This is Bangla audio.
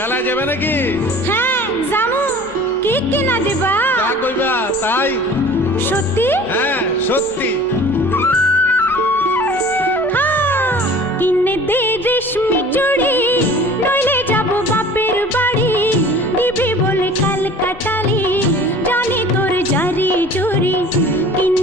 মেলায় যাবে নাকি? হ্যাঁ জামু। কি কিনা দিবা? তা কইবা তাই? সত্যি? হ্যাঁ সত্যি। হ্যাঁ, কিনে দে রেশমি চুড়ি, নইলে যাব বাপের বাড়ি। দিবি বলে কাল কাটালি, জানি তোর জারি জুরি। কিনে